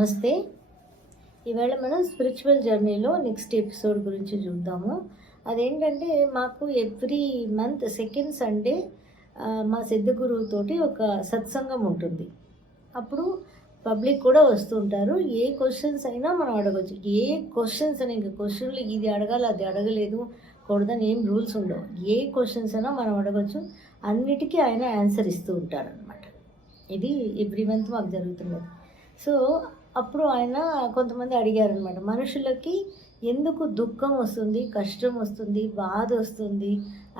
నమస్తే. ఇవాళ మనం స్పిరిచువల్ జర్నీలో నెక్స్ట్ ఎపిసోడ్ గురించి చూద్దాము. అదేంటంటే మాకు ఎవ్రీ మంత్ సెకండ్ సండే మా సిద్ధ గురువుతోటి ఒక సత్సంగం ఉంటుంది. అప్పుడు పబ్లిక్ కూడా వస్తుంటారు. ఏ క్వశ్చన్స్ అయినా మనం అడగచ్చు. ఏ క్వశ్చన్స్ అని ఇంకా క్వశ్చన్లు ఇది అడగాలి అది అడగలేదు కూడదని ఏం రూల్స్ ఉండవు. ఏ క్వశ్చన్స్ అయినా మనం అడగచ్చు. అన్నిటికీ ఆయన ఆన్సర్ ఇస్తూ ఉంటారనమాట. ఇది ఎవ్రీ మంత్ మాకు జరుగుతున్నది. సో అప్పుడు ఆయన కొంతమంది అడిగారనమాట, మనుషులకి ఎందుకు దుఃఖం వస్తుంది, కష్టం వస్తుంది, బాధ వస్తుంది,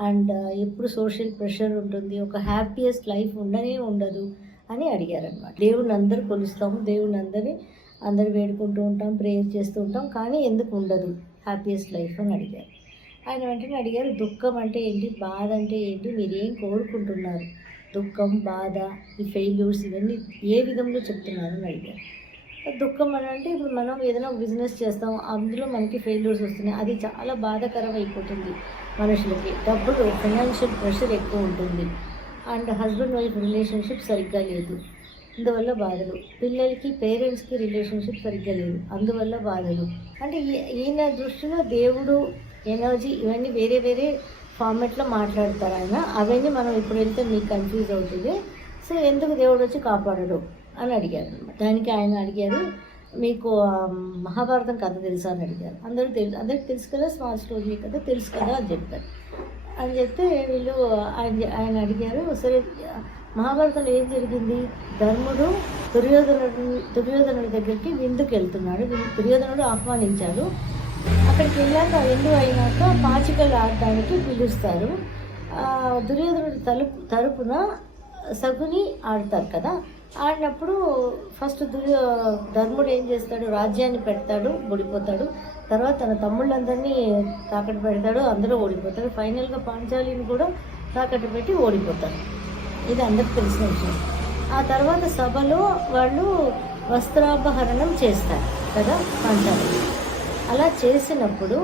అండ్ ఎప్పుడు సోషల్ ప్రెషర్ ఉంటుంది, ఒక హ్యాపీయెస్ట్ లైఫ్ ఉండనే ఉండదు అని అడిగారనమాట. దేవుడిని అందరూ కొలుస్తాము, దేవుడిని అందరూ వేడుకుంటూ ఉంటాం, ప్రేయర్ చేస్తూ ఉంటాం, కానీ ఎందుకు ఉండదు హ్యాపీయెస్ట్ లైఫ్ అని అడిగారు. ఆయన వెంటనే అడిగారు, దుఃఖం అంటే ఏంటి, బాధ అంటే ఏంటి, మీరేం కోరుకుంటున్నారు, దుఃఖం బాధ ఈ ఫెయిల్యూర్స్ ఇవన్నీ ఏ విధంలో చెప్తున్నారు అని అడిగారు. దుఃఖం అని అంటే ఇప్పుడు మనం ఏదైనా బిజినెస్ చేస్తాం, అందులో మనకి ఫెయిల్యూర్స్ వస్తున్నాయి, అది చాలా బాధాకరం అయిపోతుంది మనుషులకి. డబ్బులు ఫైనాన్షియల్ ప్రెషర్ ఎక్కువ ఉంటుంది, అండ్ హస్బెండ్ వైఫ్ రిలేషన్షిప్ సరిగ్గా లేదు, అందువల్ల బాధలు. పిల్లలకి పేరెంట్స్కి రిలేషన్షిప్ సరిగ్గా లేదు, అందువల్ల బాధలు. అంటే ఈయన దృష్టిలో దేవుడు, ఎనర్జీ ఇవన్నీ వేరే వేరే ఫార్మెట్లో మాట్లాడతారు ఆయన. అవన్నీ మనం ఇప్పుడు వెళ్తే మీకు కన్ఫ్యూజ్ అవుతుంది. సో ఎందుకు దేవుడు వచ్చి కాపాడడు అని అడిగారు అనమాట. దానికి ఆయన అడిగారు, మీకు మహాభారతం కథ తెలుసా అని అడిగారు. అందరికి తెలుసు కదా, స్మాల్ స్టోరీ కదా, తెలుసు కదా అని చెప్పారు. అని చెప్తే వీళ్ళు ఆయన అడిగారు, సరే మహాభారతంలో ఏం జరిగింది, ధర్ముడు దుర్యోధనుడి దగ్గరికి విందుకు వెళ్తున్నాడు, దుర్యోధనుడు ఆహ్వానించాడు. అక్కడికి వెళ్ళాక విందు అయినాక పాచికలు ఆడటానికి పిలుస్తారు. దుర్యోధనుడి తరపున శకుని ఆడతారు కదా. ఆడినప్పుడు ఫస్ట్ ధర్ముడు ఏం చేస్తాడు, రాజ్యాన్ని పెడతాడు, ఓడిపోతాడు. తర్వాత తన తమ్ముళ్ళందరినీ తాకట్టు పెడతాడు, అందరూ ఓడిపోతాడు. ఫైనల్గా పాంచాలిని కూడా తాకట్టు పెట్టి ఓడిపోతాడు. ఇది అందరికి తెలిసిన విషయం. ఆ తర్వాత సభలో వాళ్ళు వస్త్రాపహరణం చేస్తారు కదా పాంచాలి. అలా చేసినప్పుడు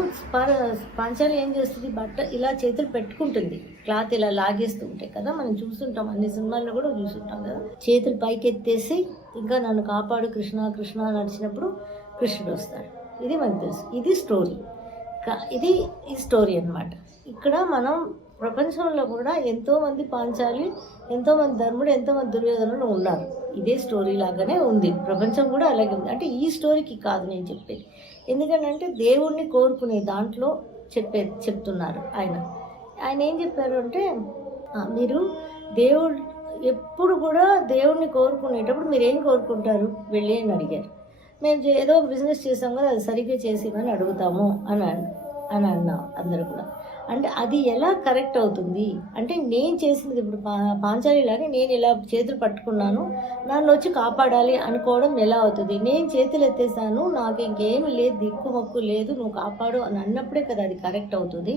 పాంచాలి ఏం చేస్తుంది, బట్ట ఇలా చేతులు పెట్టుకుంటుంది, క్లాత్ ఇలా లాగేస్తూ ఉంటాయి కదా, మనం చూస్తుంటాం, అన్ని సినిమాల్లో కూడా చూస్తుంటాం కదా. చేతులు పైకి ఎత్తేసి ఇంకా నన్ను కాపాడు కృష్ణ కృష్ణ నడిచినప్పుడు కృష్ణుడు వస్తాడు. ఇది మనకు తెలుసు. ఇది స్టోరీ అన్నమాట. ఇక్కడ మనం ప్రపంచంలో కూడా ఎంతోమంది పాంచాలి, ఎంతోమంది ధర్ముడు, ఎంతోమంది దుర్యోధనులు ఉన్నారు. ఇదే స్టోరీ లాగానే ఉంది, ప్రపంచం కూడా అలాగే ఉంది. అంటే ఈ స్టోరీకి కాదు నేను చెప్పేది, ఎందుకంటే దేవుణ్ణి కోరుకునే దాంట్లో చెప్తున్నారు ఆయన ఏం చెప్పారు అంటే, మీరు దేవుడు ఎప్పుడు కూడా దేవుణ్ణి కోరుకునేటప్పుడు మీరు ఏం కోరుకుంటారు వెళ్ళి అని అడిగారు. మేము ఏదో ఒక బిజినెస్ చేసాం కదా, అది సరిగ్గా చేసేమని అడుగుతాము అని అన్నాం అందరూ కూడా. అంటే అది ఎలా కరెక్ట్ అవుతుంది అంటే, నేను చేసింది ఇప్పుడు పాంచాలిలాగా నేను ఇలా చేతులు పట్టుకున్నాను, నన్ను వచ్చి కాపాడాలి అనుకోవడం ఎలా అవుతుంది. నేను చేతులు ఎత్తేసాను, నాకు ఇంకేమి లేదు, దిక్కు మొక్కు లేదు, నువ్వు కాపాడు అని అన్నప్పుడే కదా అది కరెక్ట్ అవుతుంది.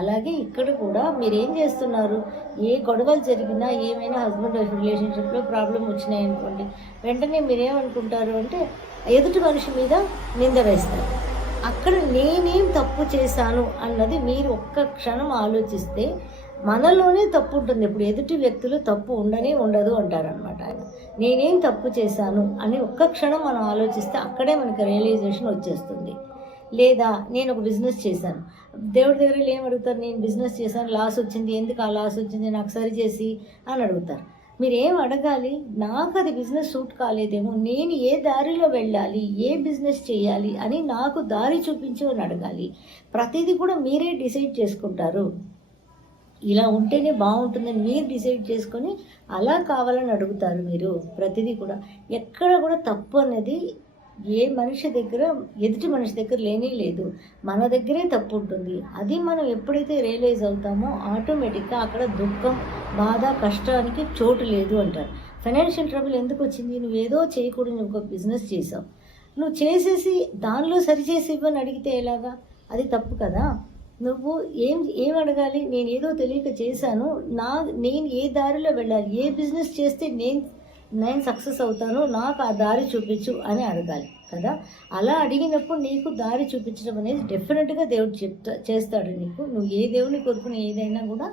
అలాగే ఇక్కడ కూడా మీరేం చేస్తున్నారు, ఏ గొడవలు జరిగినా, ఏమైనా హస్బెండ్ వైఫ్ రిలేషన్షిప్లో ప్రాబ్లం వచ్చినాయి అనుకోండి, వెంటనే మీరేమనుకుంటారు అంటే ఎదుటి మనిషి మీద నింద వేస్తారు. అక్కడ నేనేం తప్పు చేశాను అన్నది మీరు ఒక్క క్షణం ఆలోచిస్తే మనలోనే తప్పు ఉంటుంది. ఇప్పుడు ఎదుటి వ్యక్తులు తప్పు ఉండదు అంటారనమాట ఆయన. నేనేం తప్పు చేశాను అని ఒక్క క్షణం మనం ఆలోచిస్తే అక్కడే మనకి రియలైజేషన్ వచ్చేస్తుంది. లేదా నేను ఒక బిజినెస్ చేశాను, దేవుడి దగ్గర ఏం అడుగుతారు, నేను బిజినెస్ చేశాను, లాస్ వచ్చింది, ఎందుకు ఆ లాస్ వచ్చింది, నాకు సరిచేసి అని అడుగుతారు. మీరేం అడగాలి, నాకు అది బిజినెస్ సూట్ కాలేదేమో, నేను ఏ దారిలో వెళ్ళాలి, ఏ బిజినెస్ చేయాలి అని నాకు దారి చూపించు అని అడగాలి. ప్రతిదీ కూడా మీరే డిసైడ్ చేసుకుంటారు, ఇలా ఉంటేనే బాగుంటుందని మీరు డిసైడ్ చేసుకొని అలా కావాలని అడుగుతారు మీరు. ప్రతిదీ కూడా ఎక్కడ కూడా తప్పు అనేది ఏ మనిషి దగ్గర, ఎదుటి మనిషి దగ్గర లేనే లేదు, మన దగ్గరే తప్పు ఉంటుంది. అది మనం ఎప్పుడైతే రియలైజ్ అవుతామో ఆటోమేటిక్గా అక్కడ దుఃఖం, బాధ, కష్టానికి చోటు లేదు అంటారు. ఫైనాన్షియల్ ట్రబుల్ ఎందుకు వచ్చింది, నువ్వు ఏదో చేయకూడదు, ఒక బిజినెస్ చేసావు, నువ్వు చేసేసి దానిలో సరిచేసి ఇవ్వని అడిగితే ఎలాగా, అది తప్పు కదా. నువ్వు ఏం అడగాలి, నేను ఏదో తెలియక చేశాను, నేను ఏ దారిలో వెళ్ళాలి, ఏ బిజినెస్ చేస్తే నేను సక్సెస్ అవుతాను, నాకు ఆ దారి చూపించు అని అడగాలి కదా. అలా అడిగినప్పుడు నీకు దారి చూపించడం అనేది డెఫినెట్గా దేవుడు చేస్తాడు నీకు. నువ్వు ఏ దేవుని కోరుకుని ఏదైనా కూడా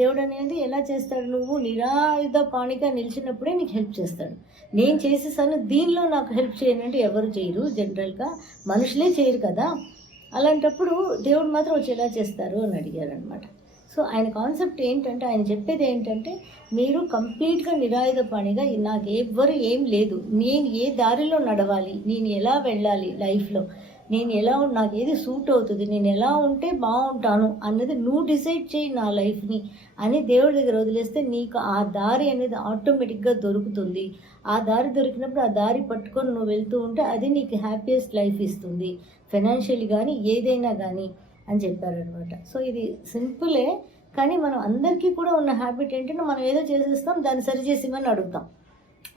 దేవుడు అనేది ఎలా చేస్తాడు, నువ్వు నిరాయుధపాణిగా నిలిచినప్పుడే నీకు హెల్ప్ చేస్తాడు. నేను చేసేసాను, దీనిలో నాకు హెల్ప్ చేయనంటే ఎవరు చేయరు, జనరల్గా మనుషులే చేయరు కదా. అలాంటప్పుడు దేవుడు మాత్రం వచ్చి ఎలా చేస్తారు అని అడిగారు అనమాట. సో ఆయన కాన్సెప్ట్ ఏంటంటే, ఆయన చెప్పేది ఏంటంటే, మీరు కంప్లీట్గా నిరాయుధపాణిగా నాకు ఎవ్వరు ఏం లేదు, నేను ఏ దారిలో నడవాలి, నేను ఎలా వెళ్ళాలి లైఫ్లో, నేను ఎలా నాకు ఏది సూట్ అవుతుంది, నేను ఎలా ఉంటే బాగుంటాను అన్నది నువ్వు డిసైడ్ చేయి నా లైఫ్ని అని దేవుడి దగ్గర వదిలేస్తే నీకు ఆ దారి అనేది ఆటోమేటిక్గా దొరుకుతుంది. ఆ దారి దొరికినప్పుడు ఆ దారి పట్టుకొని నువ్వు వెళ్తూ ఉంటే అది నీకు హ్యాపీయెస్ట్ లైఫ్ ఇస్తుంది, ఫైనాన్షియల్లీ కానీ ఏదైనా కానీ అని చెప్పారనమాట. సో ఇది సింపులే, కానీ మనం అందరికీ కూడా ఉన్న హ్యాబిట్ ఏంటంటే మనం ఏదో చేసేస్తాం, దాన్ని సరి చేసిమని అడుగుతాం.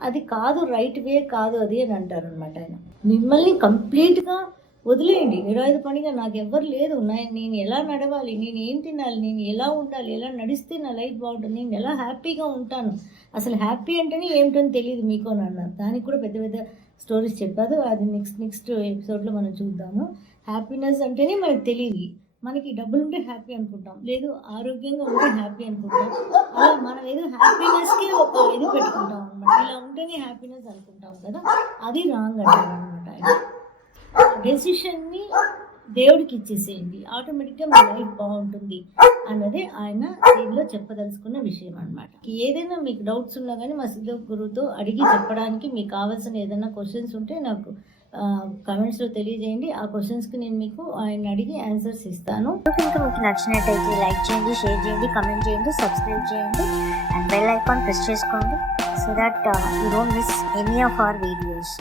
అది కాదు, రైట్ వే కాదు అది అని అంటారనమాట ఆయన. మిమ్మల్ని కంప్లీట్గా వదిలేయండి, నిరాయుధపాణిగా నాకు ఎవ్వరు లేదు, నేను ఎలా నడవాలి, నేను ఏం తినాలి, నేను ఎలా ఉండాలి, ఎలా నడిస్తే నా లైఫ్ బాగుంటుంది, నేను ఎలా హ్యాపీగా ఉంటాను, అసలు హ్యాపీ అంటేనే ఏమిటో తెలియదు మీకు అని అన్నారు. దానికి కూడా పెద్ద పెద్ద స్టోరీస్ చెప్పారు, అది నెక్స్ట్ ఎపిసోడ్లో మనం చూద్దాము. హ్యాపీనెస్ అంటేనే మనకు తెలియదు, మనకి డబ్బులు ఉంటే హ్యాపీ అనుకుంటాం, లేదు ఆరోగ్యంగా ఉంటే హ్యాపీ అనుకుంటాం, అలా మనం ఏదో హ్యాపీనెస్కి ఒక ఇది పెట్టుకుంటాం అనమాట. ఇలా ఉంటేనే హ్యాపీనెస్ అనుకుంటాం కదా, అది రాంగ్ అంటారు అనమాట. డెసిషన్ని దేవుడికి ఇచ్చేసేయండి, ఆటోమేటిక్గా మన లైఫ్ బాగుంటుంది అన్నదే ఆయన దీనిలో చెప్పదలుచుకున్న విషయం అనమాట. ఏదైనా మీకు డౌట్స్ ఉన్నా కానీ మా సిద్ధ గురువుతో అడిగి చెప్పడానికి మీకు కావాల్సిన ఏదైనా క్వశ్చన్స్ ఉంటే నాకు కమెంట్స్లో తెలియజేయండి. ఆ క్వశ్చన్స్కి నేను మీకు ఆయన అడిగి ఆన్సర్స్ ఇస్తాను. ఇంకా మీకు నచ్చినట్టయితే లైక్ చేయండి, షేర్ చేయండి, కమెంట్ చేయండి, సబ్స్క్రైబ్ చేయండి అండ్ బెల్ ఐకాన్ ప్రెస్ చేసుకోండి so that you don't miss any of our videos.